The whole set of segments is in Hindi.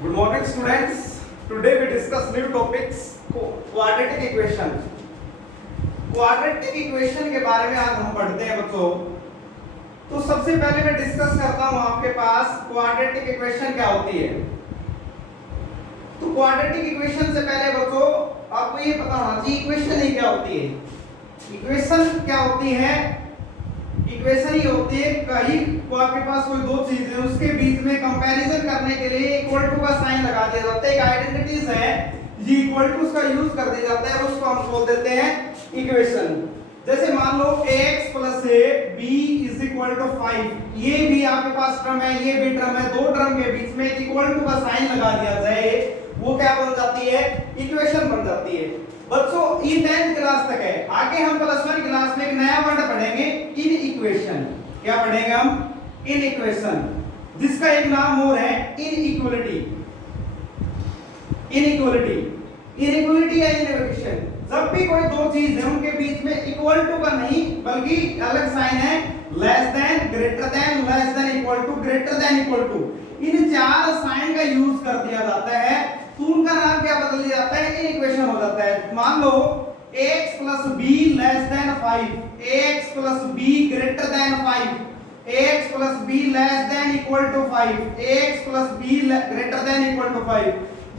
Good morning, students. Today we discuss new topics quadratic equation. Quadratic equation के बारे में आज हम पढ़ते हैं बच्चों. तो सबसे पहले मैं डिस्कस करता हूं आपके पास क्वाड्रेटिक इक्वेशन क्या होती है. तो क्वाड्रेटिक इक्वेशन से पहले बच्चों आपको ये पता होना चाहिए इक्वेशन ही क्या होती है. इक्वेशन क्या होती है? इक्वेशन ही होती है कहीं को आपके पास कोई दो चीज है उसके बीच में कंपैरिजन करने के लिए इक्वल टू का साइन लगा दिया जाता है. एक आइडेंटिटीज है ये इक्वल टू का यूज कर दिया जाता है उसको हम बोल देते हैं इक्वेशन. जैसे मान लो ax + a b = 5. ये भी आपके पास टर्म है ये भी टर्म है. दो टर्म के बीच में इक्वल टू का साइन लगा दिया जाए वो क्या बन जाती है? इक्वेशन बन जाती है. बच्चों ये 10th क्लास तक है. आगे हम +1 क्लास में एक नया वर्ड पढ़ेंगे इन इक्वेशन. क्या पढ़ेंगे हम? इन इक्वेशन, जिसका एक नाम और है इनइक्वालिटी. इनइक्वालिटी इनइक्वालिटी या इनइक्वेशन. जब भी कोई दो चीज है उनके बीच में इक्वल टू का नहीं बल्कि अलग साइन है less than, greater than, less than, equal to, greater than, equal to. इन चार साइन का यूज कर दिया जाता है तो उनका नाम क्या बदल दिया जाता है? इनइक्वेशन हो जाता है. मान लो ax + b < 5, ax + b greater than 5, ax + b less than equal to 5, ax + b greater than equal to 5.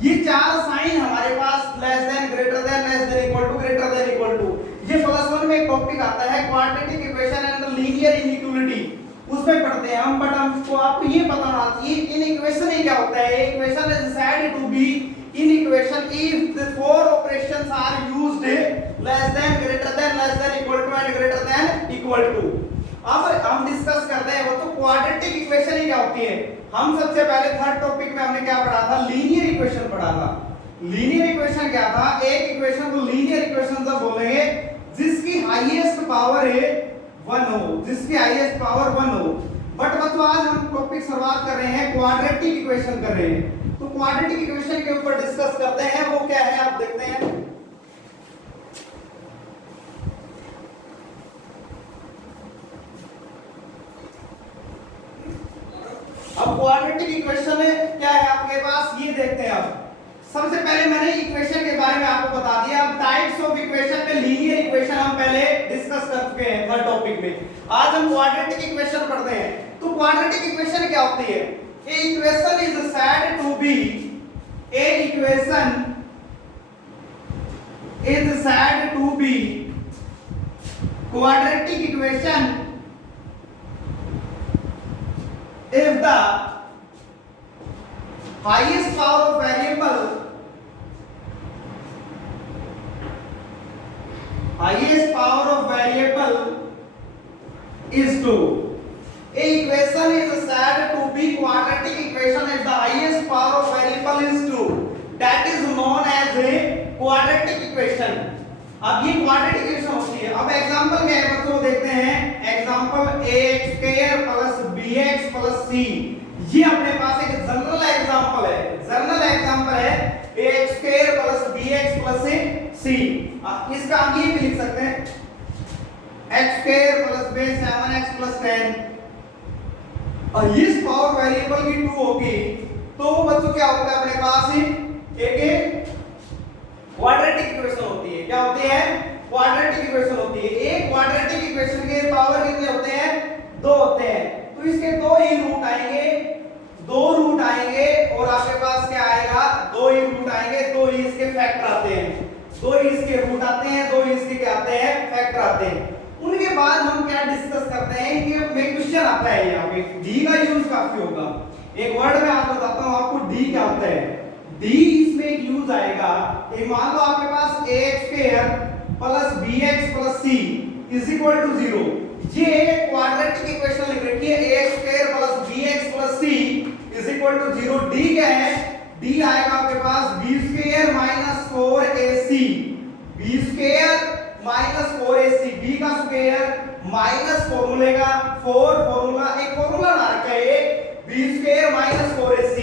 ये चार साइन हमारे पास less than, greater than, less than, equal to, greater than, equal to. ये +1 में एक टॉपिक आता है quadratic equation and linear inequality. उसमें पढ़ते हैं हम. बट हमको आपको ये पता होना चाहिए इन इक्वेशन ही क्या होता है. Equation is said to be in equation if the four operations are used less than, greater than, less than, equal to and greater than, equal to. अब हम डिस्कस करते हैं वो तो क्वाड्रेटिक इक्वेशन ही क्या होती है. हम सबसे पहले थर्ड टॉपिक में हमने क्या पढ़ा था? लीनियर इक्वेशन पढ़ा था. लीनियर इक्वेशन क्या था? एक इक्वेशन को लीनियर इक्वेशन जब बोलेंगे जिसकी हाईएस्ट पावर है 1 हो, जिसकी हाईएस्ट पावर 1 हो. बट बच्चों आज हम टॉपिक शुरुआत कर रहे हैं क्वाड्रेटिक इक्वेशन कर रहे हैं. तो क्वाड्रेटिक इक्वेशन के ऊपर डिस्कस करते हैं. वो क्या है आप देखते हैं. अब क्वाड्रेटिक इक्वेशन में क्या है आपके पास ये देखते हैं. अब सबसे पहले मैंने इक्वेशन के बारे में आपको बता दिया. अब टाइप्स ऑफ इक्वेशन में लीनियर इक्वेशन हम पहले डिस्कस कर चुके हैं थर्ड टॉपिक में. आज हम क्वाड्रेटिक इक्वेशन पढ़ते हैं. तो क्वाड्रेटिक इक्वेशन क्या होती है? A equation is said to be quadratic equation if the highest power of variable is 2. A equation is said to be quadratic equation if the highest power of variable is 2. That is known as a quadratic equation. अब ये क्वाड्रेटिक इक्वेशन होती है. अब एग्जांपल क्या है बच्चों देखते हैं. Example ax² + bx + c. ये अपने पास एक जनरल एग्जांपल है. जनरल एग्जांपल है ax² + bx + c. इसका हम ये भी लिख सकते हैं x² + b 7x + 10. और इस पावर वेरिएबल की 2 होगी तो बच्चों क्या होता है अपने पास एक क्वाड्रेटिक इक्वेशन होती है. क्या होती है? क्वाड्रेटिक इक्वेशन होती है. एक क्वाड्रेटिक इक्वेशन के पावर कितने होते हैं? 2 होते हैं. तो इसके दो ही रूट आएंगे. और आपके पास क्या आएगा? 2 ही रूट आएंगे. 2 ही इसके फैक्टर आते हैं. 2 ही इसके रूट आते हैं. 2 ही इसके क्या आते हैं? फैक्टर आते हैं. उनके बाद हम क्या डिस्कस करते हैं कि एक क्वेश्चन आता है यहाँ पे डी का यूज काफी होगा. एक वर्ड में आप बताता हूँ आपको डी क्या होता है. डी इसमें एक यूज आएगा. एक मान लो आपके पास ax² + bx + c = 0. ये क्वाड्रेटिक इक्वेशन लिख रखी है ax² + bx + c = 0. डी क्या है? डी आएगा आपके पास b² - 4ac. b² - 4ac. b का स्क्वायर माइनस फॉर्मूले का 4 फॉर्मूला एक फॉर्मूला ना रखा है b² - 4ac.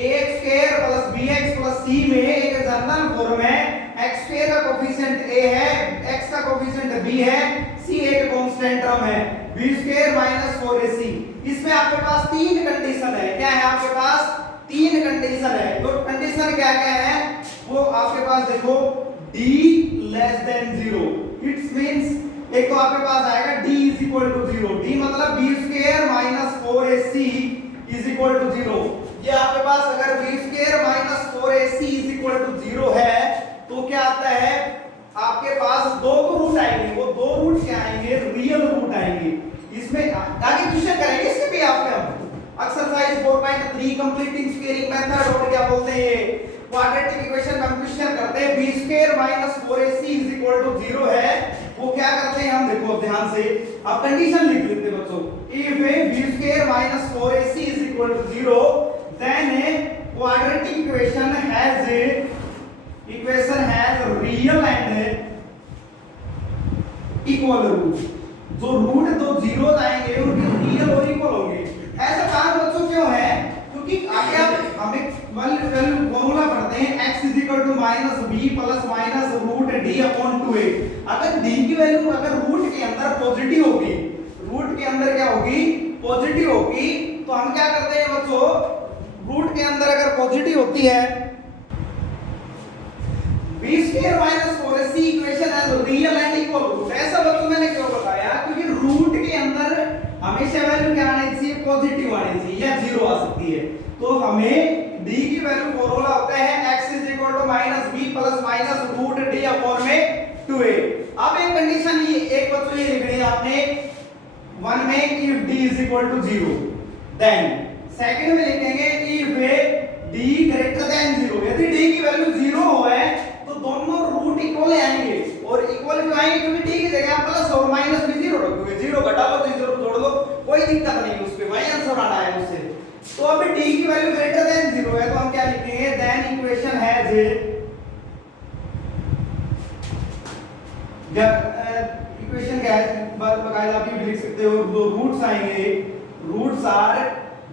ax² + bx + c में एक जनरल फॉर्म है. x² का कोफिशिएंट a है, x का कोफिशिएंट b है, c एक कांस्टेंट टर्म है. b² - 4ac. इसमें आपके पास तीन कंडीशन है. क्या है आपके पास? तीन कंडीशन है। तो कंडीशन क्या क्या है वो आपके पास देखो, d less than 0, it's means एक तो आपके पास आएगा d is equal to 0, d मतलब b square minus 4ac is equal to 0। ये आपके पास अगर b square minus 4ac is equal to 0 है तो क्या आता है आपके पास दो रूट आएंगे, वो दो रूट क्या आएंगे, रियल रूट आएंगे। इसमें आगे क्वेश्चन करेंगे इसके भी आपके हम एक्सरसाइज 4.3 कंप्लीटिंग स्क्वेयरिंग मेथड और क्या बोलते हैं ये क्वाड्रेटिक इक्वेशन में हम क्वेश्चन करते हैं b square minus 4ac is equal to 0 है, वो क्या करते हैं हम देखो ध्यान से, अब कंडीशन लिख लेते हैं बच्चों, if b square minus 4ac is equal to 0 then a quadratic equation has real and equal root. जो रूट दो जीरो आएंगे उनके रियल और इक्वल होंगे। ऐसा कारण बच्चों क्यों है, क्योंकि आगे आप हमें फॉर्मूला पढ़ते हैं x is equal to minus B plus minus root D upon 2a। अगर d की वैल्यू अगर रूट के अंदर पॉजिटिव होगी, रूट के अंदर क्या होगी, पॉजिटिव होगी, तो हम क्या करते हैं बच्चों, रूट के अंदर अगर पॉजिटिव होती है b square minus 4ac equation है रियल एंड इक्वल रूट। ऐसा बच्चों मैंने क्यों बताया, क्योंकि रूट के अंदर हमेशा वैल्यू क्या आनी चाहिए, पॉजिटिव आनी चाहिए या जीरो आ सकती है। तो हमें d की वैल्यू फॉर्मूला होता है x is equal to minus b plus minus root d upon में 2a। अब एक कंडीशन ये एक बच्चों ये लिखनी है आपने 1 में if d is equal to 0, then second में लिखेंगे if d ग्रेटर देन 0। यदि d की वैल्यू 0 है तो दोनों रूट इक्वल आएंगे, और इक्वल क्यों आएंगे, क्योंकि d की जगह आप प्लस और माइनस भी 0 रखोगे, 0 घटा लो 0 जोड़ दो, कोई दिक्कत नहीं है उसपे, वही आंसर आना है उससे। तो अभी d की वैल्यू ग्रेटर देन 0 है तो हम क्या लिखेंगे, देन इक्वेशन हैज इक्वेशन क्या है बकायदा आप ये लिख सकते हो, दो रूट्स आएंगे, रूट्स आर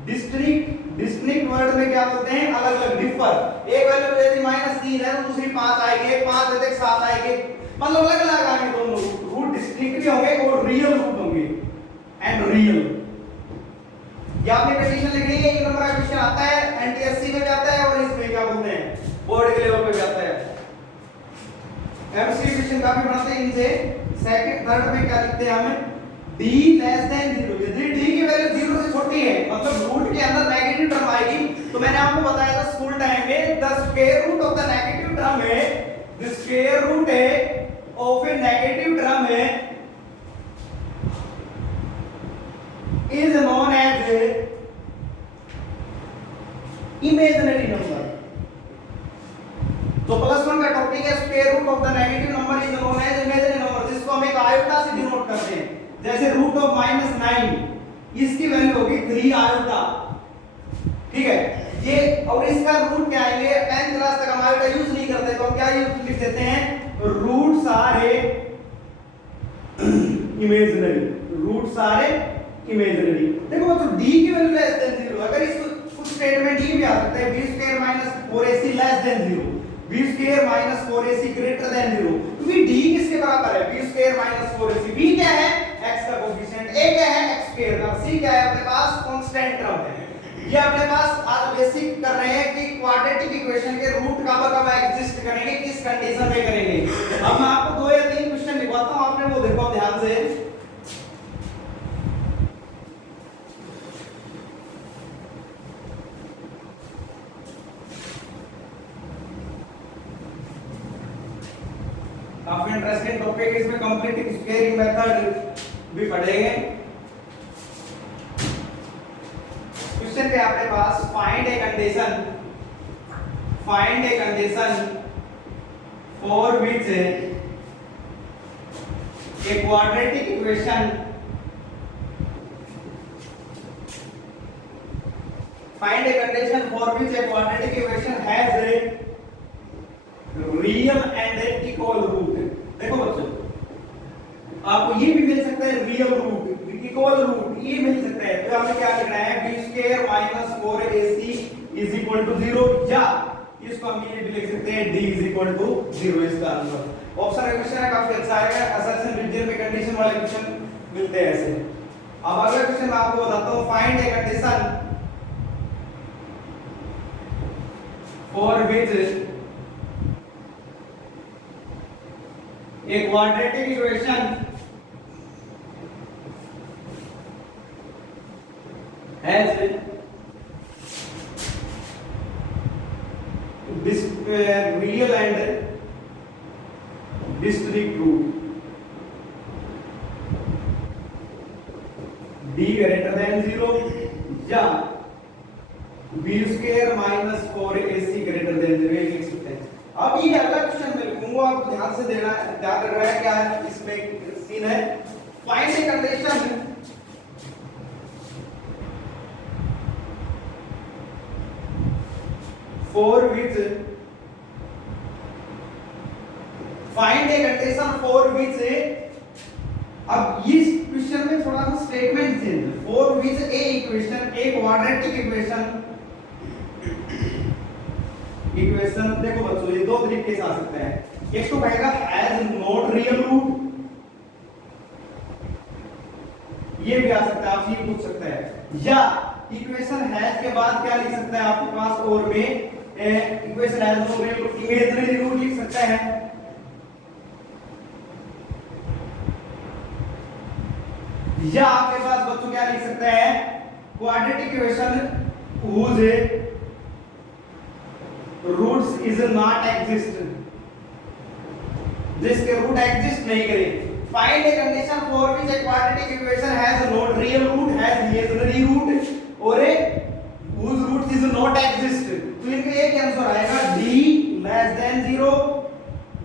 डिस्टिंक्ट वर्ड में क्या बोलते हैं, अलग अलग डिफर। एक वैल्यू यदि -3 है तो दूसरी 5 आएगी, एक 5 है तो 7 आएगी, मतलब अलग अलग आएंगे दोनों रूट डिस्टिंक्ट भी होंगे और रियल रूट होंगे एंड रियल। ये आपने कंडीशन लिखी है, एक नंबर का क्वेश्चन आता है एनटीएससी में भी आता है और इसमें क्या बोलते हैं बोर्ड के लेवल पे भी आता है। एमसीक्यू क्वेश्चन काफी बनाते हैं इनसे। सेकंड थर्ड में क्या लिखते हैं हम, d लेस देन 0। यदि d की वैल्यू 0 से छोटी है मतलब रूट के अंदर नेगेटिव टर्म आएगी, तो मैंने आपको बताया था स्कूल टाइम में the square root of the negative term है, द स्क्वायर रूट है ऑफ ए नेगेटिव टर्म है is known as imaginary number। तो +1 का टॉपिक है square root of the negative number is known as imaginary number, जिसको हम एक आयोटा से डिनोट करते हैं। जैसे रूट ऑफ -9 इसकी वैल्यू होगी 3 आयोटा, ठीक है ये, और इसका रूट क्या आएंगे, 10th क्लास तक हम आयोटा यूज नहीं करते तो हम क्या यूज लिख देते हैं, roots are imaginary, roots are imaginary. देखो बच्चों d की वैल्यू लेस देन 0, अगर इसको कुछ स्टेटमेंट ये भी आ सकता है b square minus 4ac less than 0, b square minus 4ac greater than 0, क्योंकि d किसके बराबर है, b square minus 4ac, b क्या है x का कोएफिशिएंट, a क्या है x स्क्वायर का, c क्या है अपने पास कांस्टेंट टर्म है। ये अपने पास आज बेसिक कर रहे हैं कि क्वाड्रेटिक इक्वेशन के रूट कब एग्जिस्ट करेंगे, किस कंडीशन में करेंगे। अब मैं आपको 2 या 3 क्वेश्चन लिखवाता हूं, आपने वो देखो ध्यान से। काफी इंटरेस्टिंग टॉपिक है, इसमें कंप्लीट स्क्वेयरिंग मेथड भी पढ़ेंगे। क्वेश्चन है आपके पास, find a condition for which a quadratic equation find a condition for which a quadratic equation has a real and equal root. देखो बच्चों आपको ये भी मिल सकता है रियल रूट, इक्वल रूट ये मिल सकता है, तो हमें क्या लिखना है, b square minus 4ac is equal to 0, या इसको हम ये भी लिख सकते हैं d इज इक्वल टू 0। इसका आंसर ऑप्शन का क्वेश्चन है, काफी अच्छा है, असर्शन रीजन में कंडीशन वाले क्वेश्चन मिलते हैं ऐसे। अब अगला क्वेश्चन मैं आपको बताता हूं, find a condition for which a quadratic equation has real and distinct root d greater than 0 या b square minus 4ac greater than 0 लिख सकते हैं। अब ये अगला क्वेश्चन मैं लिखूंगा, आपको ध्यान से देना है, ध्यान रखना है क्या है इसमें सीन है। Find a condition for which find a condition for which अब इस क्वेश्चन में थोड़ा सा स्टेटमेंट चेंज है। for which a equation, a quadratic equation देखो बच्चों ये दो तरीके से आ सकते हैं। एक तो कहेगा हैज नॉट रियल रूट, ये भी आ सकता है, आप ये पूछ सकते हैं। या इक्वेशन हैज के बाद क्या लिख सकते हैं आपके पास, और में equation has no real root, imaginary root लिख सकते हैं। या आपके पास बच्चों क्या लिख सकते हैं, quadratic equation whose roots is not exist, जिसके रूट एग्जिस्ट नहीं करे। Find a condition for which a quadratic equation has not real root, has imaginary root और a whose roots is not exist. तो इनका एक आंसर आएगा d लेस देन 0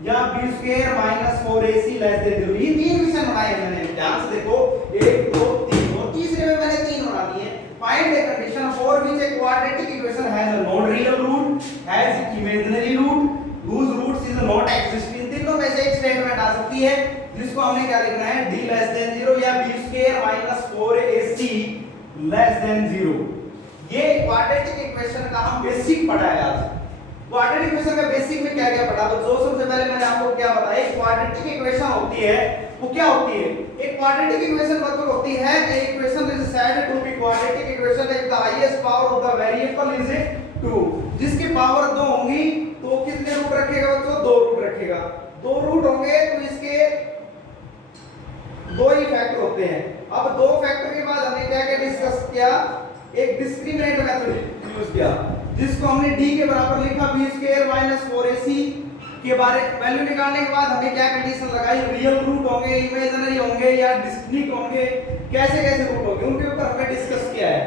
या b square minus 4ac less than 0। ये तीन क्वेश्चन बनाए मैंने, ध्यान से देखो 1 2 3 और तीसरे में मैंने तीन बना दिए। Find a condition for which a quadratic equation has not real root, has imaginary root, whose roots is not exist. इन तीनों में से एक स्टेटमेंट आ सकती है जिसको हमने क्या लिखना है, d लेस देन 0 या b square minus 4ac less than 0। ये क्वाड्रेटिक इक्वेशन का हम बेसिक पढ़ा है आज। क्वाड्रेटिक इक्वेशन का बेसिक में क्या क्या पढ़ा, तो जो सबसे पहले मैंने आपको क्या बताया, क्वाड्रेटिक इक्वेशन होती है वो क्या होती है, एक क्वाड्रेटिक इक्वेशन मतलब होती है एक equation is said to be quadratic equation if the highest power of the variable is 2, जिसकी पावर 2 होंगी तो कितने रूट रखेगा बच्चों, 2 रूट रखेगा। 2 रूट होंगे तो इसके 2 ही फैक्टर होते हैं। अब 2 फैक्टर के बाद हमने क्या क्या डिस्कस किया, एक डिस्क्रिमिनेंट मेथड यूज किया जिसको हमने d के बराबर लिखा b स्क्वायर माइनस 4ac के बारे वैल्यू निकालने के बाद हमने क्या कंडीशन लगाई, रियल रूट होंगे, इमेजिनरी होंगे या डिस्टिंक्ट होंगे, कैसे कैसे रूट होंगे उनके ऊपर हमने डिस्कस किया है।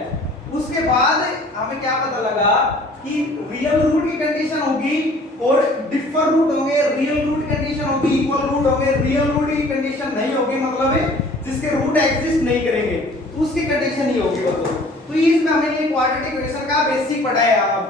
उसके बाद हमें क्या पता लगा कि रियल रूट की कंडीशन होगी और डिफर रूट होंगे, रियल रूट कंडीशन होगी, इक्वल रूट होंगे, रियल रूट की कंडीशन नहीं होगी मतलब जिसके रूट एग्जिस्ट नहीं करेंगे तो उसकी कंडीशन ही होगी बच्चों। तो इसमें हमने ये क्वाड्रेटिक इक्वेशन का बेसिक पढ़ा है। अब